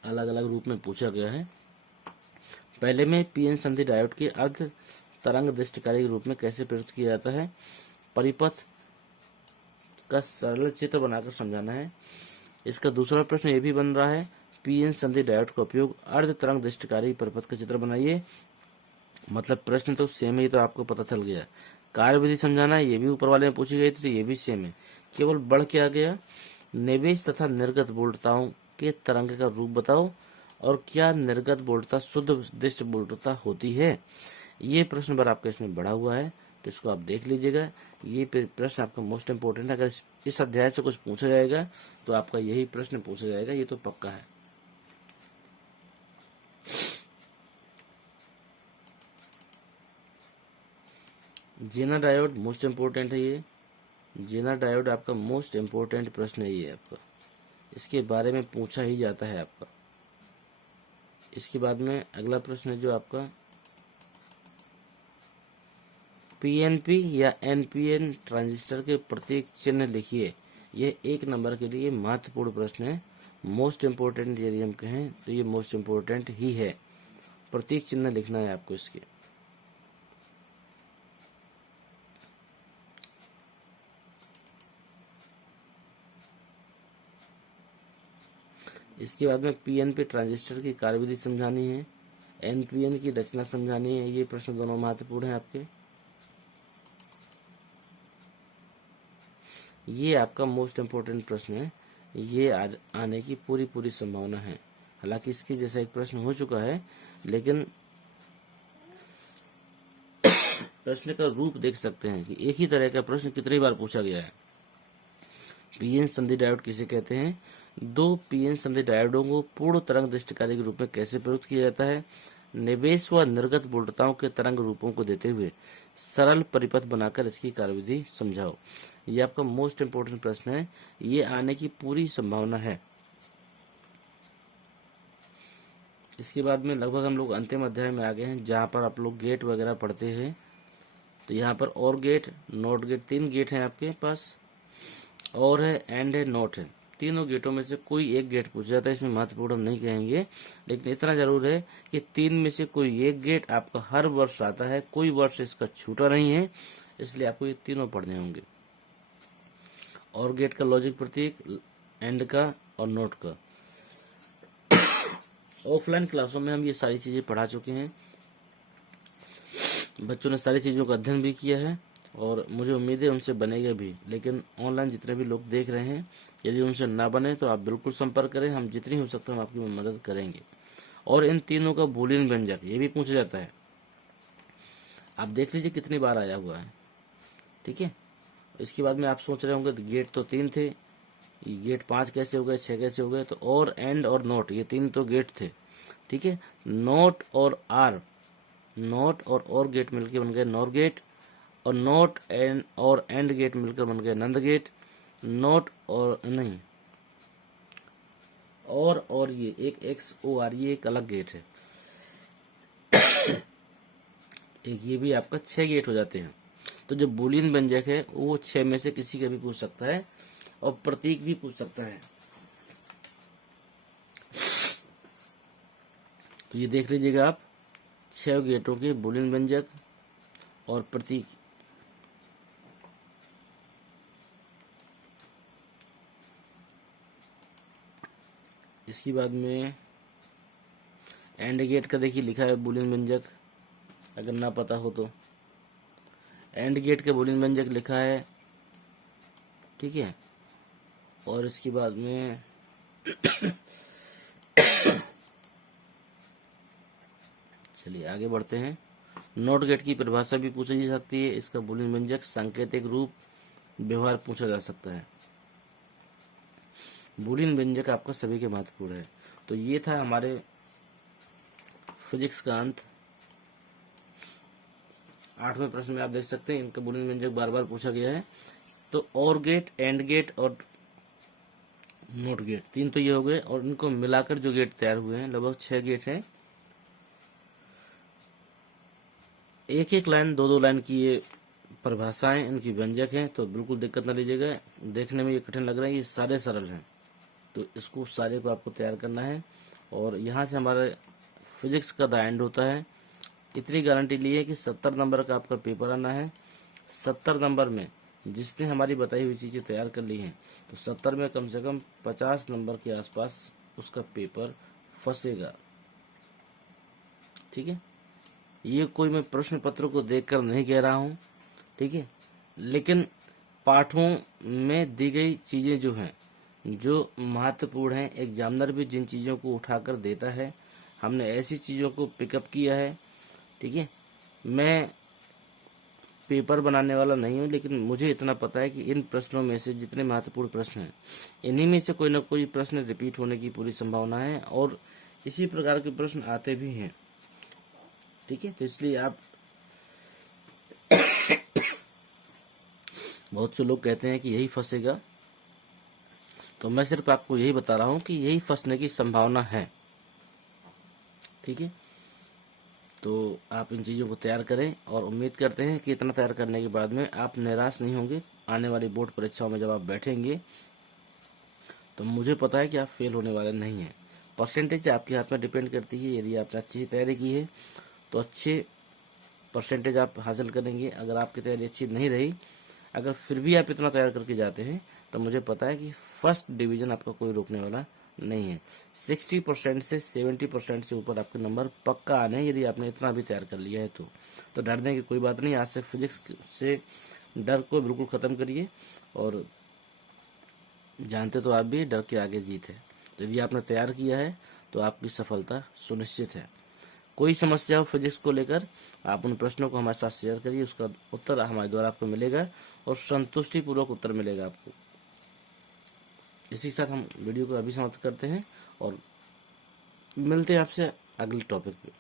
अलग अलग रूप में पूछा गया है। पहले में पीएन संधि डायोड के अर्ध तरंग दृष्टिकारी के रूप में कैसे प्रयुक्त किया जाता है, परिपथ का सरल चित्र बनाकर समझाना है। इसका दूसरा प्रश्न ये भी बन रहा है, पीएन संधि डायोड का उपयोग अर्ध तरंग दृष्टिकारी परिपथ का चित्र बनाइए। मतलब प्रश्न तो सेम है, तो आपको पता चल गया। कार्यविधि समझाना है, ये भी ऊपर वाले में पूछी गई थी, तो ये भी सेम है, केवल बढ़ के आ गया। निवेश तथा निर्गत वोल्टताओं के तरंग का रूप बताओ और क्या निर्गत वोल्टता शुद्ध दृष्ट वोल्टता होती है। ये प्रश्न पर आपका इसमें बढ़ा हुआ है, तो इसको आप देख लीजिएगा। ये प्रश्न आपका मोस्ट इंपोर्टेंट है, अगर इस अध्याय से कुछ पूछा जाएगा तो आपका यही प्रश्न पूछा जाएगा, ये तो पक्का है। जेना डायोड मोस्ट इंपोर्टेंट है, ये जेना डायोड आपका मोस्ट इंपोर्टेंट प्रश्न है ये आपका, इसके बारे में पूछा ही जाता है आपका। इसके बाद में अगला प्रश्न है जो आपका, पीएनपी या एनपीएन ट्रांजिस्टर के प्रतीक चिन्ह लिखिए। यह 1 नंबर के लिए महत्वपूर्ण प्रश्न है, मोस्ट इम्पोर्टेंट यदि हम कहें तो ये मोस्ट इम्पोर्टेंट ही है। प्रतीक चिन्ह लिखना है आपको इसके। इसके बाद में पीएनपी ट्रांजिस्टर की कार्यविधि समझानी है, एनपीएन की रचना समझानी है। ये प्रश्न दोनों महत्वपूर्ण है आपके। ये आपका मोस्ट इम्पोर्टेंट प्रश्न है, ये आने की पूरी संभावना है। हालांकि इसके जैसा एक प्रश्न हो चुका है, लेकिन प्रश्न का रूप देख सकते हैं कि एक ही तरह का प्रश्न कितनी बार पूछा गया है। पीएन संधि डायोड किसे कहते हैं? दो पीएन संधि डायोडों को पूर्ण तरंग दृष्टिकारी के रूप में कैसे प्रयुक्त किया जाता है? निवेश व निर्गत वोल्टताओं के तरंग रूपों को देते हुए सरल परिपथ बनाकर इसकी कार्यविधि समझाओ। ये आपका मोस्ट इम्पोर्टेंट प्रश्न है, ये आने की पूरी संभावना है। इसके बाद में लगभग हम लोग अंतिम अध्याय में आ गए हैं, जहाँ पर आप लोग गेट वगैरह पढ़ते हैं। तो यहाँ पर और गेट, नॉट गेट, 3 गेट हैं आपके पास, और है, एंड है, नॉट है। तीनों गेटों में से कोई एक गेट पूछा जाता है, इसमें महत्वपूर्ण हम नहीं कहेंगे, लेकिन इतना जरूर है कि 3 में से कोई एक गेट आपका हर वर्ष आता है, कोई वर्ष इसका छूटा नहीं है, इसलिए आपको ये तीनों पढ़ने होंगे। और गेट का लॉजिक प्रतीक, एंड का और नोट का। ऑफलाइन क्लासों में हम ये सारी चीजें पढ़ा चुके हैं, बच्चों ने सारी चीजों का अध्ययन भी किया है और मुझे उम्मीद है उनसे बनेगा भी। लेकिन ऑनलाइन जितने भी लोग देख रहे हैं, यदि उनसे ना बने तो आप बिल्कुल संपर्क करें, हम जितनी हो सकता है हम आपकी मदद करेंगे। और इन तीनों का बूलियन व्यंजक ये भी पूछा जाता है, आप देख लीजिए कितनी बार आया हुआ है। ठीक है, इसके बाद में आप सोच रहे होंगे गेट तो 3 थे, ये गेट 5 कैसे हो गए, 6 कैसे हो गए? तो और, एंड और नोट, ये 3 तो गेट थे। ठीक है, नोट और आर, नोट और गेट मिलकर बन गए नॉर गेट, और नोट एंड और एंड गेट मिलकर बन गए नंद गेट। नोट और नहीं, और ये एक एक्स ओ आर, ये एक अलग गेट है। एक ये भी आपका 6 गेट हो जाते हैं। तो जो बूलियन व्यंजक है वो 6 में से किसी का भी पूछ सकता है, और प्रतीक भी पूछ सकता है। तो ये देख लीजिएगा आप, 6 गेटों के बूलियन व्यंजक और प्रतीक। इसके बाद में एंड गेट का देखिए लिखा है बूलियन व्यंजक, अगर ना पता हो तो एंड गेट का बूलियन व्यंजक लिखा है। ठीक है, और इसके बाद में चलिए आगे बढ़ते हैं। नॉट गेट की परिभाषा भी पूछी जा सकती है, इसका बूलियन व्यंजक, सांकेतिक रूप, व्यवहार पूछा जा सकता है। बूलियन व्यंजक आपका सभी के महत्वपूर्ण है। तो ये था हमारे फिजिक्स का अंत। 8वें प्रश्न में आप देख सकते हैं इनका बूलियन व्यंजक बार बार पूछा गया है। तो और गेट, एंड गेट और नोट गेट, 3 तो ये हो गए, और इनको मिलाकर जो गेट तैयार हुए हैं लगभग 6 गेट हैं। एक एक लाइन, 2-2 लाइन की ये परिभाषाएं, इनकी व्यंजक हैं, तो बिल्कुल दिक्कत ना लीजिएगा। देखने में ये कठिन लग रहा है, ये सारे सरल हैं, तो इसको सारे को आपको तैयार करना है। और यहाँ से हमारा फिजिक्स का द एंड होता है। इतनी गारंटी ली है कि 70 नंबर का आपका पेपर आना है। 70 नंबर में जिसने हमारी बताई हुई चीज़ें तैयार कर ली हैं, तो 70 में कम से कम 50 नंबर के आसपास उसका पेपर फंसेगा। ठीक है, ये कोई मैं प्रश्न पत्र को देखकर नहीं कह रहा हूँ। ठीक है, लेकिन पाठों में दी गई चीज़ें जो हैं, जो महत्वपूर्ण हैं, एग्जामिनर भी जिन चीज़ों को उठाकर देता है, हमने ऐसी चीज़ों को पिकअप किया है। ठीक है, मैं पेपर बनाने वाला नहीं हूँ, लेकिन मुझे इतना पता है कि इन प्रश्नों में से जितने महत्वपूर्ण प्रश्न हैं, इन्हीं में से कोई ना कोई प्रश्न रिपीट होने की पूरी संभावना है, और इसी प्रकार के प्रश्न आते भी हैं। ठीक है, तो इसलिए आप बहुत से लोग कहते हैं कि यही फंसेगा, तो मैं सिर्फ आपको यही बता रहा हूं कि यही फंसने की संभावना है। ठीक है, तो आप इन चीज़ों को तैयार करें, और उम्मीद करते हैं कि इतना तैयार करने के बाद में आप निराश नहीं होंगे। आने वाली बोर्ड परीक्षाओं में जब आप बैठेंगे तो मुझे पता है कि आप फेल होने वाले नहीं हैं। परसेंटेज आपके हाथ में डिपेंड करती है। यदि आपने अच्छी तैयारी की है तो अच्छे परसेंटेज आप हासिल करेंगे। अगर आपकी तैयारी अच्छी नहीं रही, अगर फिर भी आप इतना तैयार करके जाते हैं, तो मुझे पता है कि फर्स्ट डिवीजन आपका कोई रोकने वाला नहीं है। 60% से 70% से ऊपर आपके नंबर पक्का आने हैं, यदि आपने इतना भी तैयार कर लिया है तो डरने की कोई बात नहीं। आज से फिजिक्स से डर को बिल्कुल ख़त्म करिए, और जानते तो आप भी, डर के आगे जीत है। तो यदि आपने तैयार किया है तो आपकी सफलता सुनिश्चित है। कोई समस्या हो फिजिक्स को लेकर, आप उन प्रश्नों को हमारे साथ शेयर करिए, उसका उत्तर हमारे द्वारा आपको मिलेगा और संतुष्टि पूर्वक उत्तर मिलेगा आपको। इसी के साथ हम वीडियो को अभी समाप्त करते हैं और मिलते हैं आपसे अगले टॉपिक पे।